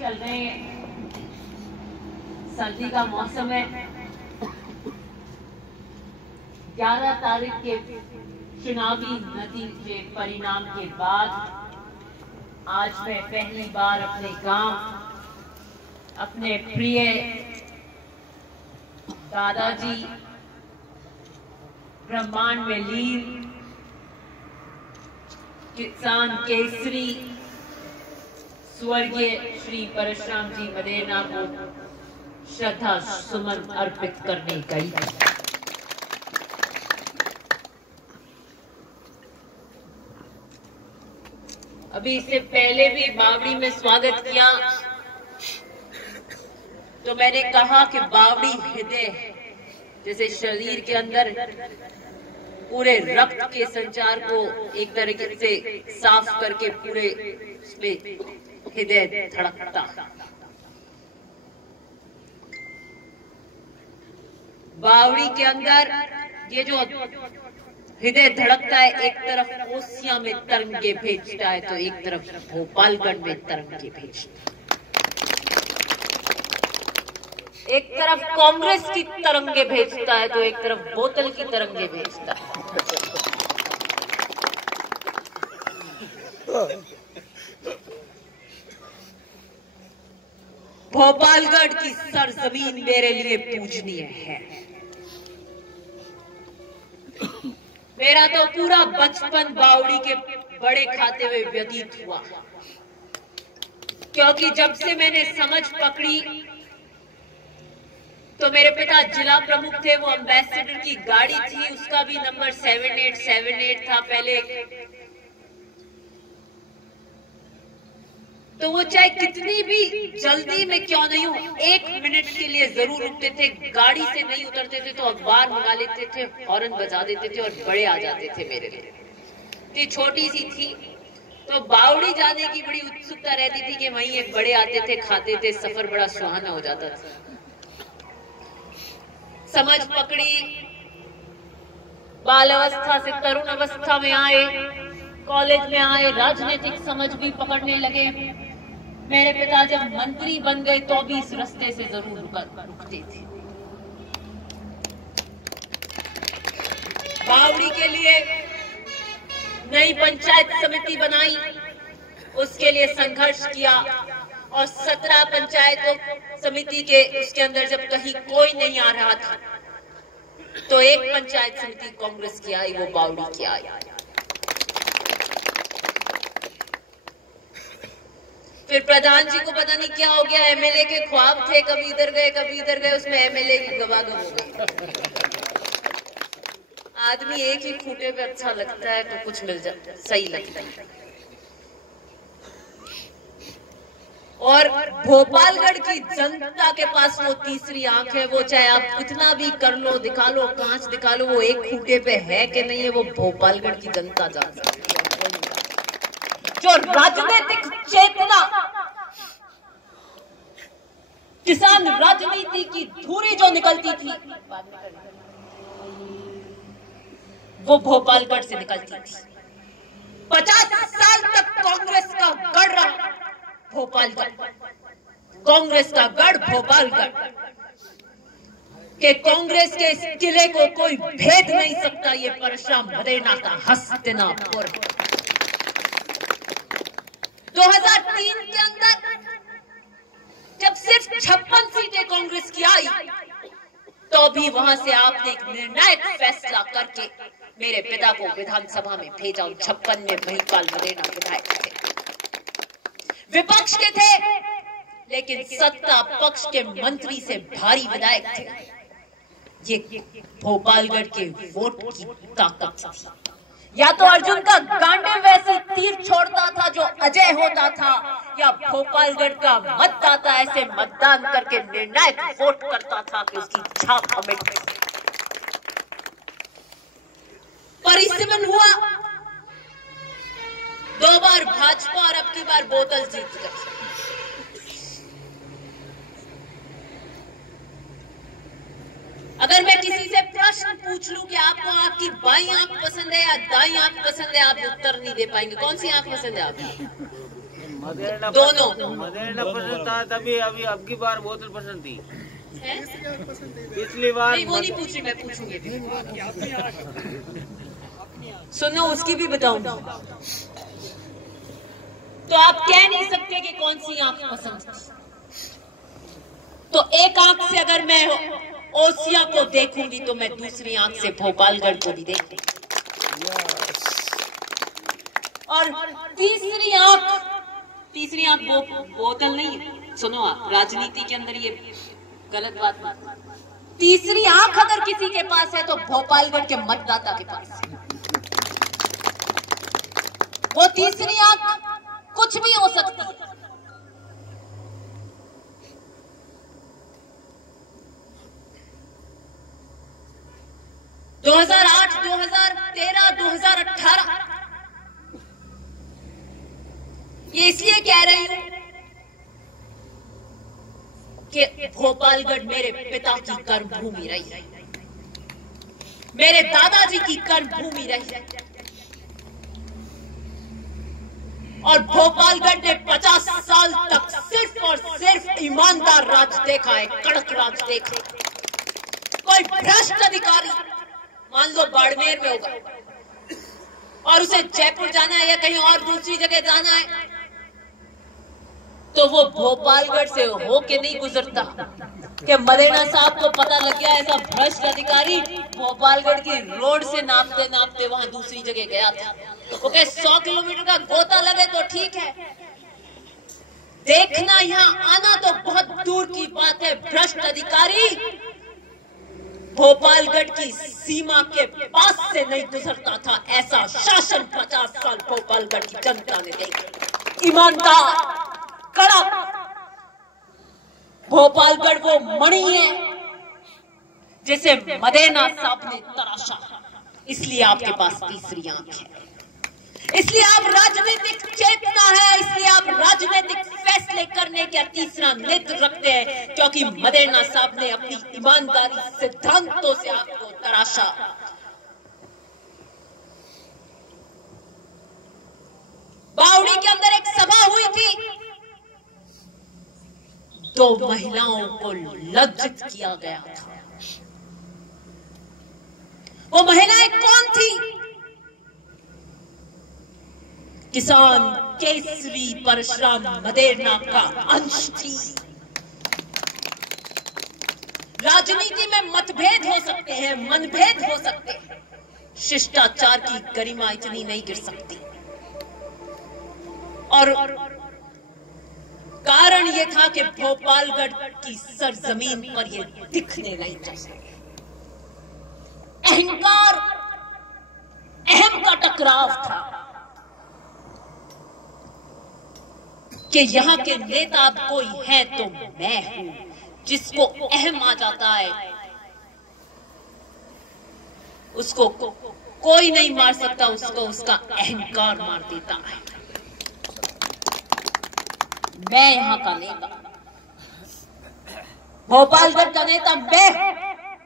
चल रहे हैं, सर्दी का मौसम है। 11 तारीख के चुनावी नतीजे परिणाम के बाद आज मैं पहली बार अपने गांव, अपने प्रिय दादाजी ब्रह्मांड में लीन किसान केसरी स्वर्गीय श्री परशुराम जी मदेरणा को श्रद्धा सुमन अर्पित करने गई। अभी इससे पहले भी बावड़ी में स्वागत किया तो मैंने कहा कि बावड़ी हृदय जैसे शरीर के अंदर पूरे रक्त के संचार को एक तरीके से साफ करके पूरे उसमें हृदय धड़कता। बावड़ी के अंदर ये जो हृदय धड़कता है, एक तरफ ओसिया में तरंगे भेजता है तो एक तरफ भोपालगढ़ में तरंगे भेजता है। एक तरफ कांग्रेस की तरंगे भेजता है तो एक तरफ बोतल की तरंगे भेजता है। भोपालगढ़ की सरजमीन मेरे लिए पूजनीय है। मेरा तो पूरा बचपन बावड़ी के बड़े खाते हुए व्यतीत हुआ, क्योंकि जब से मैंने समझ पकड़ी तो मेरे पिता जिला प्रमुख थे। वो एम्बेसडर की गाड़ी थी, उसका भी नंबर 7878 था पहले। तो वो चाहे कितनी भी जल्दी में क्यों नहीं हो, 1 मिनट के लिए जरूर रुकते थे। गाड़ी से नहीं उतरते थे तो अखबार मंगा लेते थे, हॉर्न बजा देते थे और बड़े आ जाते थे मेरे लिए। ये छोटी सी थी तो बावड़ी जाने की बड़ी उत्सुकता रहती थी कि वहीं एक बड़े आते थे, खाते थे, सफर बड़ा सुहाना हो जाता था। समझ पकड़ी, बाल अवस्था से तरुण अवस्था में आए, कॉलेज में आए, राजनीतिक समझ भी पकड़ने लगे। मेरे पिता जब मंत्री बन गए तो भी इस रास्ते से जरूर रुकते थे। बावड़ी के लिए नई पंचायत समिति बनाई, उसके लिए संघर्ष किया और 17 पंचायतों समिति के उसके अंदर जब कहीं कोई नहीं आ रहा था तो एक पंचायत समिति कांग्रेस की आई, वो बावड़ी की आई। फिर प्रधान जी को पता नहीं क्या हो गया, एमएलए के ख्वाब थे, कभी इधर गए कभी इधर गए, उसमें एमएलए की गवागम हो गई। आदमी एक ही खूंटे पे अच्छा लगता है तो कुछ मिल जाता है, सही लगता है। और भोपालगढ़ की जनता के पास वो तीसरी आंख है। वो चाहे आप कितना भी कर लो, दिखा लो, कांच दिखा लो, वो एक खूंटे पे है कि नहीं है वो भोपालगढ़ की जनता जानती है। जो राजनीतिक चेतना, किसान राजनीति की धुरी जो निकलती थी वो भोपालगढ़ से निकलती थी। 50 साल तक कांग्रेस का गढ़ रहा भोपालगढ़, कांग्रेस का गढ़ भोपालगढ़ के कांग्रेस के इस किले को कोई भेद नहीं सकता। ये परशुराम मदेरणा का हस्तिनापुर। 2003 के अंदर जब सिर्फ 56 सीटें कांग्रेस की आई तो भी वहां से आपने एक निर्णायक फैसला करके मेरे पिता को विधानसभा में भेजा। 56 में महिपाल मदेरणा विधायक थे, विपक्ष के थे, लेकिन सत्ता पक्ष के मंत्री से भारी विधायक थे। ये भोपालगढ़ के वोट की ताकत थी। या तो अर्जुन का गांडे वैसे तीर छोड़ता था जो अजय होता था, या भोपालगढ़ का मतदाता ऐसे मतदान करके निर्णायक वोट करता था कि उसकी छाप हमें। परिसीमन हुआ, 2 बार भाजपा और अब की बार बोतल जीत गई। अगर मैं किसी से प्रश्न पूछ लूं कि आपको आपकी बाई आंख पसंद है या दाई आंख पसंद है, आप उत्तर नहीं दे पाएंगे। कौन सी आंख पसंद है आपकी? दोनों। मदेरना पसंद था तभी, अभी अब की बार बोतल पसंद थी। पिछली बार नहीं, वो नहीं पूछ रही, मैं पूछूंगी। सुनो, उसकी भी बताऊंगी। तो आप कह नहीं सकते कि कौन सी आंख पसंद थी। तो एक आंख से अगर मैं ओसिया को देखूंगी तो मैं दूसरी आंख से भोपालगढ़ को भी देखूंगी। और तीसरी आंख वो बोतल नहीं है। सुनो, आप राजनीति के अंदर ये गलत बात मत। तीसरी आंख अगर किसी के पास है तो भोपालगढ़ के मतदाता के पास है। वो तीसरी आंख कुछ भी हो सकती है। दो 2008, 2013, 2018 ये इसलिए कह रही हूं कि भोपालगढ़ मेरे पिता की कर्मभूमि रही है, मेरे दादाजी की कर्मभूमि रही है। और भोपालगढ़ ने 50 साल तक सिर्फ और सिर्फ ईमानदार राज देखा है, कड़क राज देखा। कोई भ्रष्ट अधिकारी मान लो बाड़मेर में होगा और उसे जयपुर जाना है या कहीं और दूसरी जगह जाना है तो वो भोपालगढ़ से होके नहीं गुजरता कि मदेना साहब को पता लग गया ऐसा भ्रष्ट अधिकारी भोपालगढ़ की रोड से नापते नापते वहां दूसरी जगह गया था। ओके, 100 किलोमीटर का गोता लगे तो ठीक है, देखना यहाँ आना तो बहुत दूर की बात है। भ्रष्ट अधिकारी भोपालगढ़ की सीमा के पास से नहीं गुजरता था। ऐसा शासन 50 साल भोपालगढ़ की जनता ने देखा। ईमानदार, कड़क। भोपालगढ़ वो मणि है जिसे मदेना साहब ने तराशा। इसलिए आपके पास तीसरी आंख है, इसलिए आप राजनीतिक चेतना है, इसलिए आप राजनीतिक फैसले करने का तीसरा नेत्र रखते हैं, क्योंकि मदेना साहब ने अपनी ईमानदारी सिद्धांतों से आपको तराशा। बावड़ी के अंदर एक सभा हुई थी, 2 महिलाओं को लज्जित किया गया था। वो महिलाएं कौन थी? किसान केसरी परशुराम मदेरना का अंश थी। राजनीति में मतभेद हो सकते हैं, मनभेद हो सकते हैं, शिष्टाचार की गरिमा इतनी नहीं गिर सकती। और कारण यह था कि भोपालगढ़ की सरजमीन पर यह दिखने नहीं चाहिए। अहंकार, अहम का टकराव था कि यहाँ के नेता कोई है तो मैं हूं। जिसको अहम आ जाता है उसको कोई नहीं मार सकता, उसको उसका अहंकार मार देता है। मैं यहाँ का नेता, भोपालगढ़ का नेता मैं,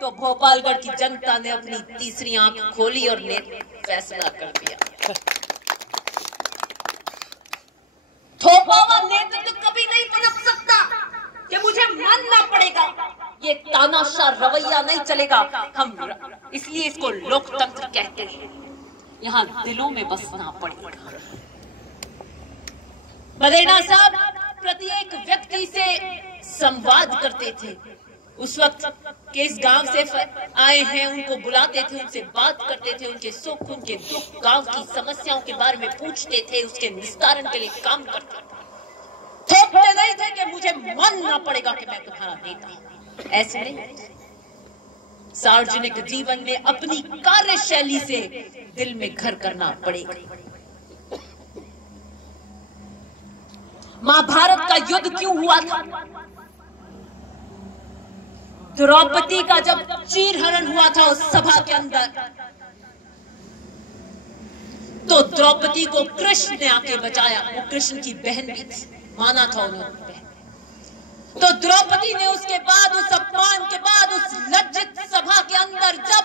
तो भोपालगढ़ की जनता ने अपनी तीसरी आंख खोली और फैसला कर दिया। थोपा हुआ नेतृत्व कभी नहीं पनप सकता कि मुझे मानना पड़ेगा। ये तानाशाह रवैया नहीं चलेगा। हम इसलिए इसको लोकतंत्र कहते हैं। यहाँ दिलों में बसना पड़ेगा। मदेना साहब प्रत्येक व्यक्ति से संवाद करते थे। उस वक्त किस गांव से आए हैं उनको बुलाते थे, उनसे बात करते थे, उनके सुख, उनके दुख, गांव की समस्याओं के बारे में पूछते थे, उसके निस्तारण के लिए काम करते थे। थोपते नहीं थे कि मुझे मानना पड़ेगा कि मैं तुम्हारा नेता हूं। ऐसे नहीं, सार्वजनिक जीवन में अपनी कार्यशैली से दिल में घर करना पड़ेगा। महाभारत का युद्ध क्यों हुआ था? द्रौपदी का जब चीरहरण हुआ था उस सभा के अंदर, तो द्रौपदी को कृष्ण ने आके बचाया। वो कृष्ण की बहन भी थी, माना था उन्होंने। तो द्रौपदी ने उसके बाद, उस अपमान के बाद, उस लज्जित सभा के अंदर जब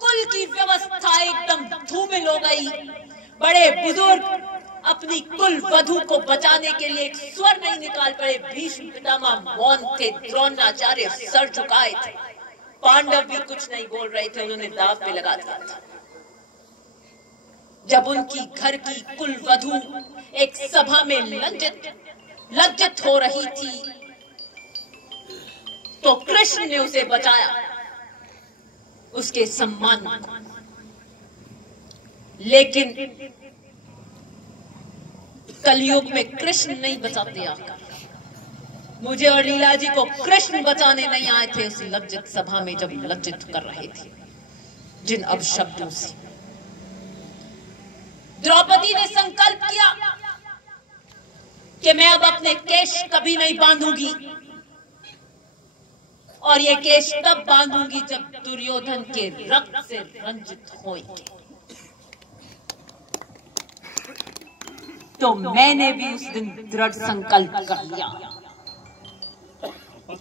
कुल की व्यवस्था एकदम धूमिल हो गई, बड़े बुजुर्ग अपनी कुल वधू को बचाने के लिए एक स्वर नहीं निकाल पड़े। भीष्म पितामह मौन थे, द्रोणाचार्य सर झुकाए थे, पांडव भी कुछ नहीं बोल रहे थे, उन्होंने दाव पे लगा दिया था। जब उनकी घर की कुल वधू एक सभा में लज्जित हो रही थी तो कृष्ण ने उसे बचाया, उसके सम्मान को। लेकिन कलयुग में कृष्ण नहीं बचाते आकर। मुझे और लीला जी को कृष्ण बचाने नहीं आए थे उस लज्जित सभा में जब लज्जित कर रहे थे जिन अपशब्दों से। द्रौपदी ने संकल्प किया कि मैं अब अपने केश कभी नहीं बांधूंगी, और ये केश तब बांधूंगी जब दुर्योधन के रक्त से रंजित होंगे। तो मैंने भी उस दिन दृढ़ संकल्प कर लिया।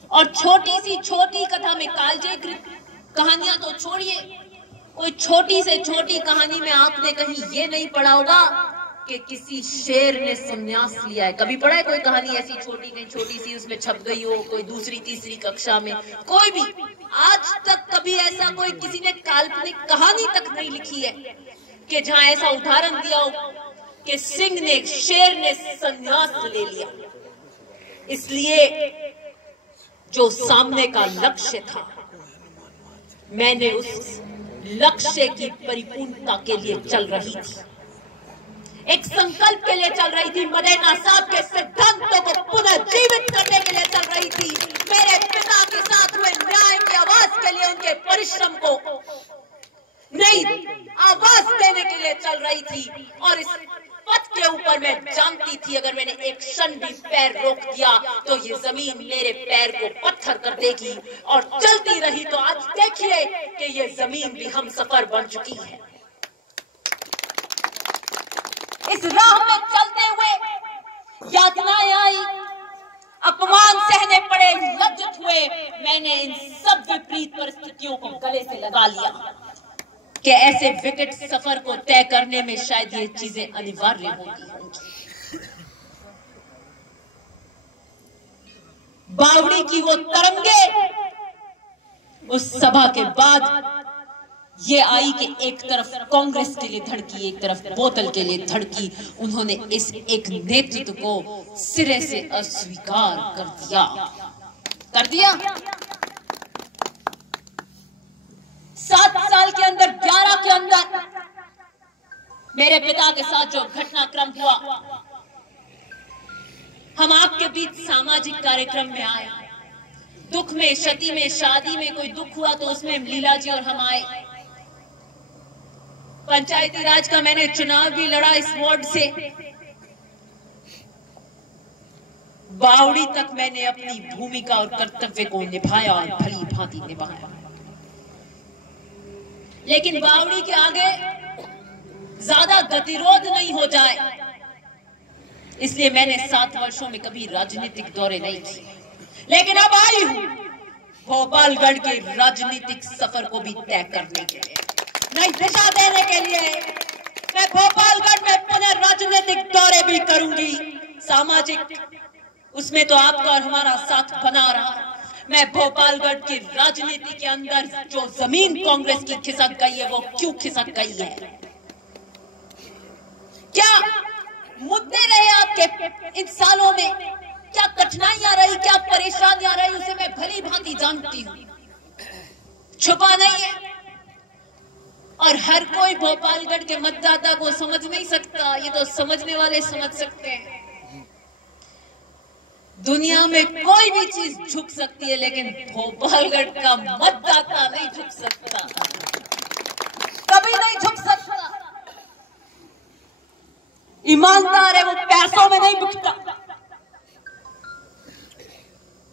और छोटी कथा में कालजयी कहानियां तो छोड़िए, कोई छोटी से छोटी कहानी में आपने कहीं ये नहीं पढ़ा होगा कि किसी शेर ने संन्यास लिया है। कभी पढ़ा है कोई कहानी ऐसी छोटी सी उसमें छप गई हो, कोई दूसरी तीसरी कक्षा में? कोई भी आज तक कभी ऐसा कोई किसी ने काल्पनिक कहानी तक नहीं लिखी है कि जहां ऐसा उदाहरण दिया हो कि शेर ने संन्यास ले लिया। इसलिए जो सामने का लक्ष्य था, मैंने उस लक्ष्य की परिपूर्णता के लिए चल रही थी, एक संकल्प के लिए चल रही थी, मदेना साहब के सिद्धांतों को पुनः जीवित करने के लिए चल रही थी, मेरे पिता के साथ हुए न्याय की आवाज के लिए, उनके परिश्रम को नई आवाज देने के लिए चल रही थी। और इस पथ के ऊपर मैं जानती थी अगर मैंने एक क्षण भी पैर रोक दिया तो ये जमीन मेरे पैर को पत्थर कर देगी। और चलती रही तो आज देखिए कि ये जमीन भी हम सफर बन चुकी है। इस राह में चलते हुए यातनाएं आई, अपमान सहने पड़े, लज्जित हुए, मैंने इन सब विपरीत परिस्थितियों को गले से लगा लिया कि ऐसे विकट सफर को तय करने में शायद ये चीजें अनिवार्य होंगी। बावड़ी की वो तरंगे उस सभा के बाद ये आई कि एक तरफ कांग्रेस के लिए धड़की, एक तरफ बोतल के लिए धड़की। उन्होंने इस एक नेतृत्व को सिरे से अस्वीकार कर दिया। 7 साल के अंदर 11 के अंदर मेरे पिता के साथ जो घटनाक्रम हुआ, हम आपके बीच सामाजिक कार्यक्रम में आए, दुख में, क्षति में, शादी में कोई दुख हुआ तो उसमें लीला जी और हम आए। पंचायती राज का मैंने चुनाव भी लड़ा इस वार्ड से, बावड़ी तक मैंने अपनी भूमिका और कर्तव्य को निभाया और भली भांति निभाया। लेकिन बावड़ी के आगे ज्यादा गतिरोध नहीं हो जाए, इसलिए मैंने 7 वर्षों में कभी राजनीतिक दौरे नहीं किए। लेकिन अब आई हूं भोपालगढ़ के राजनीतिक सफर को भी तय करने के लिए, नई दिशा देने के लिए। मैं भोपालगढ़ में पुनः राजनीतिक दौरे भी करूंगी, सामाजिक, उसमें तो आपका और हमारा साथ बना रहा। मैं भोपालगढ़ की राजनीति के अंदर जो जमीन कांग्रेस की खिसक गई है वो क्यों खिसक गई है, क्या मुद्दे रहे आपके इन सालों में, क्या कठिनाइयां रही, क्या परेशानियां रही, उसे मैं भली भांति जानती हूं, छुपा नहीं है। और हर कोई भोपालगढ़ के मतदाता को समझ नहीं सकता, ये तो समझने वाले समझ सकते हैं। दुनिया में कोई भी चीज झुक सकती है लेकिन भोपालगढ़ का मतदाता नहीं झुक सकता, कभी नहीं झुक सकता। ईमानदार है, वो पैसों में नहीं बिकता,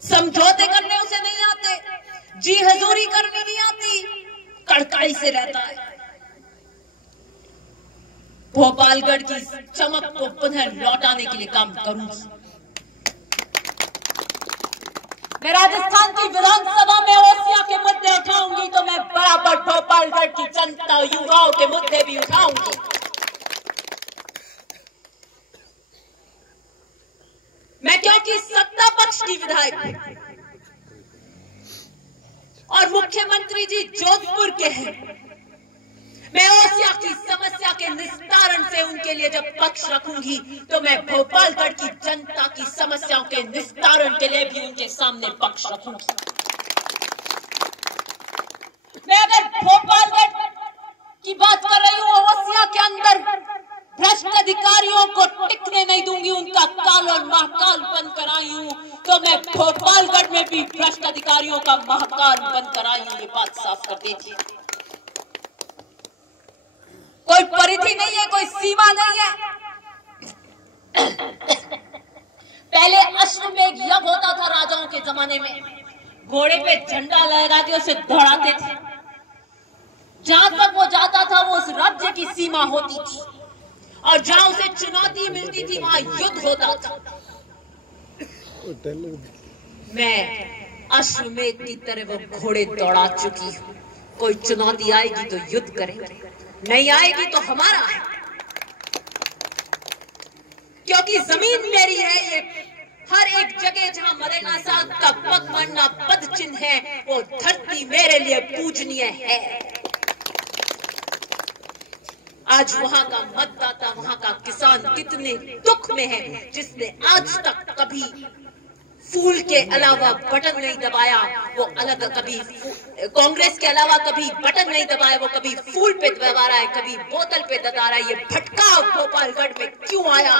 समझौते करने उसे नहीं आते, जी हजूरी करनी नहीं आती, कड़काई से रहता है। भोपालगढ़ की चमक को पुनः लौटाने के लिए काम करूंगी। मैं राजस्थान की विधानसभा में ओसिया के मुद्दे उठाऊंगी तो मैं बराबर भोपालगढ़ की जनता, युवाओं के मुद्दे भी उठाऊंगी। पक्ष की विधायक हूं और मुख्यमंत्री जी जोधपुर के हैं। मैं ओसिया की समस्या के निस्तारण से उनके लिए जब पक्ष रखूंगी तो मैं भोपालगढ़ की जनता की समस्याओं के निस्तारण के लिए भी उनके सामने पक्ष रखूंगी। मैं अगर भोपालगढ़ की बात कर रही हूँ, ओसिया के अंदर भ्रष्ट अधिकारियों को टिकने नहीं दूंगी, उनका काल और महाकाल बंद कराई हूँ, तो मैं भोपालगढ़ में भी भ्रष्ट अधिकारियों का महाकाल बंद कराई हूँ। ये बात साफ कर देती। कोई परिधि नहीं है, कोई सीमा नहीं है। पहले अश्वमेध यज्ञ होता था राजाओं के जमाने में, घोड़े पे झंडा लगा के उसे दौड़ाते थे। जहां तक वो जाता था वो उस राज्य की सीमा होती थी, और जहां उसे चुनौती मिलती थी वहां युद्ध होता था। मैं अश्वमेध की तरह वो घोड़े दौड़ा चुकी हूं। कोई चुनौती आएगी तो युद्ध करेंगे, नहीं आएगी तो हमारा है, क्योंकि जमीन मेरी है। ये हर एक जगह जहां मरेना साहब का पग मरना पद चिन्ह है, वो धरती मेरे लिए पूजनीय है। आज वहां का मतदाता, वहां का किसान कितने दुख में है, जिसने आज तक कभी फूल के अलावा बटन नहीं दबाया, वो अलग कभी कांग्रेस के अलावा कभी बटन नहीं दबाया, वो कभी फूल पे दबा रहा है, कभी बोतल पे दबा रहा है। ये भटकाव भोपालगढ़ में क्यों आया?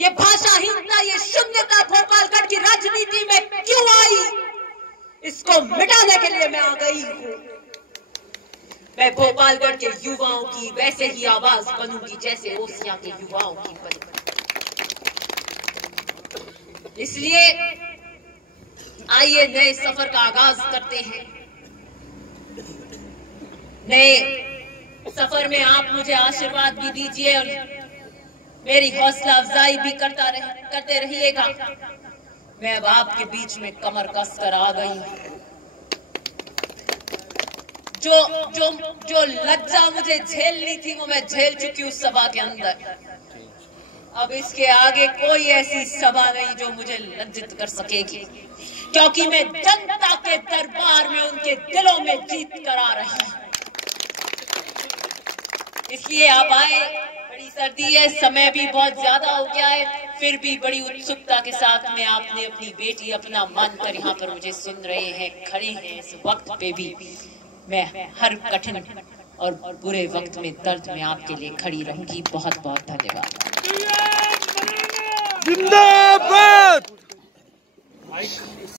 ये भाषाहीनता, ये शून्यता भोपालगढ़ की राजनीति में क्यों आई? इसको मिटाने के लिए मैं आ गई हूँ। मैं भोपालगढ़ के युवाओं की वैसे ही आवाज बनूंगी जैसे ओसिया के युवाओं की बनी। इसलिए आइए नए सफर का आगाज करते हैं। नए सफर में आप मुझे आशीर्वाद भी दीजिए और मेरी हौसला अफजाई भी करते रहिएगा। मैं अब आपके बीच में कमर कस कर आ गई हूं। जो लज्जा मुझे झेलनी थी वो मैं झेल चुकी हूँ सभा के अंदर। अब इसके आगे कोई ऐसी सभा नहीं जो मुझे लज्जित कर सकेगी, क्योंकि मैं जनता के दरबार में उनके दिलों में जीत कर आ रही हूं। इसलिए आप आए, बड़ी सर्दी है, समय भी बहुत ज्यादा हो गया है, फिर भी बड़ी उत्सुकता के साथ में आपने अपनी बेटी अपना मानकर यहाँ पर मुझे सुन रहे हैं, खड़े हैं। इस वक्त पे भी मैं हर कठिन और बुरे वक्त में, दर्द में आपके लिए खड़ी रहूंगी। बहुत बहुत धन्यवाद। जिंदाबाद।